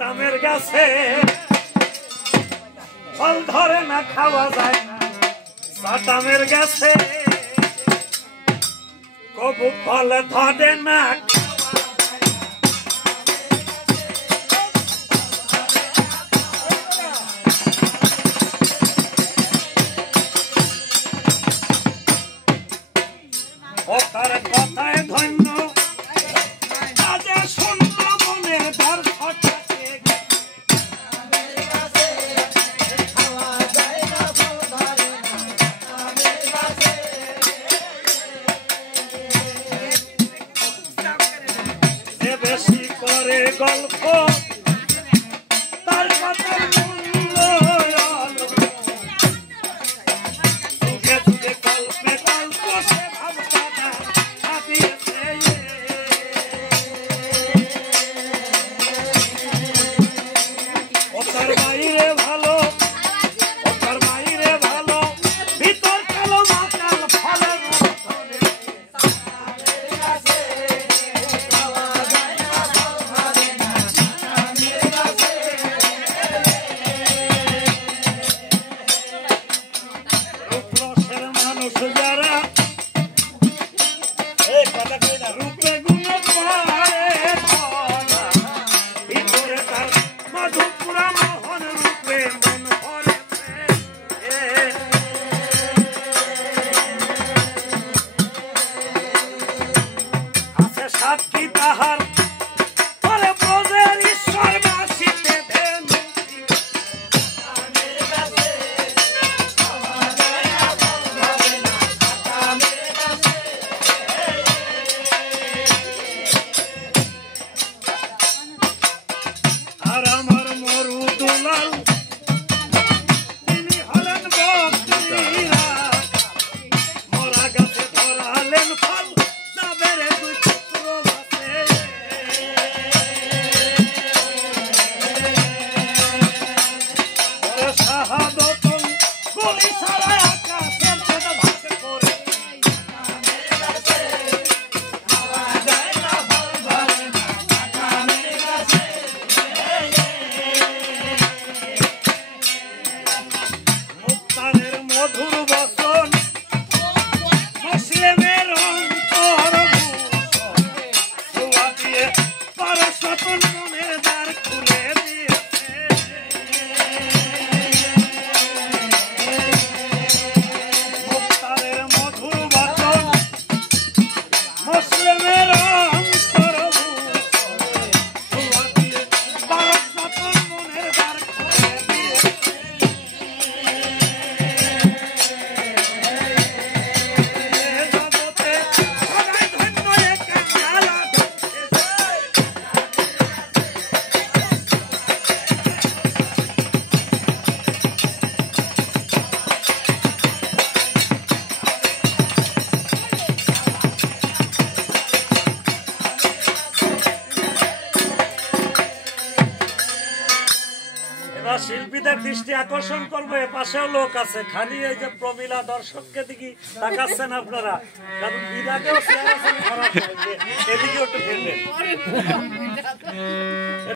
সাতামের গাছে ফল ধরে না খাওয়া যায় না সাতামের গাছে কবু ফল ধরে না ও তার কথায় ধন্য কাজে শূন্য মনে ধর বেশি করে গল্প তার কথা যুগে যুগে গল্পে গল্প সে ভাবনা ভাবিয়েছে ওটার বাইরে ভালো ওটার বাইরে ভালো ভিতর কালো মাতাল ফলের রূপে গুণে পারে ভিতরে তার মধুপুরা মোহন রূপে মন ভরেছে আছে সাক্ষী তাহার পরে ব্রজের ঈশ্বর বাসিতে ধেনু আর আমার মরু দুলাল তিনি হলেন বকরিরা মরা গাছে ধরালেন ফল যাবে রে দুই পুত্র বাসে ওরে শাহাদতুল গুলি সারা আকাশের জন্য ভাগ করে মুক্তারের মধুর বচন মুসলিমের অন্তর ভূষণ দিয়ে পরশতন মনের দ্বার খুলে দিয়েছে মুক্তারের মধুর বচন মুসলিমের অন্তর ভূষণ দিয়ে পরশতন মনের দ্বার খুলে দিয়েছে এবার শিল্পীদের দৃষ্টি আকর্ষণ করবো এ পাশেও লোক আছে খালি এই যে প্রমিলা দর্শককে দিকে তাকাচ্ছেন আপনারা কারণ বিরাটেও চেয়ার আছে খারাপ এদিকে একটু ফিরবেন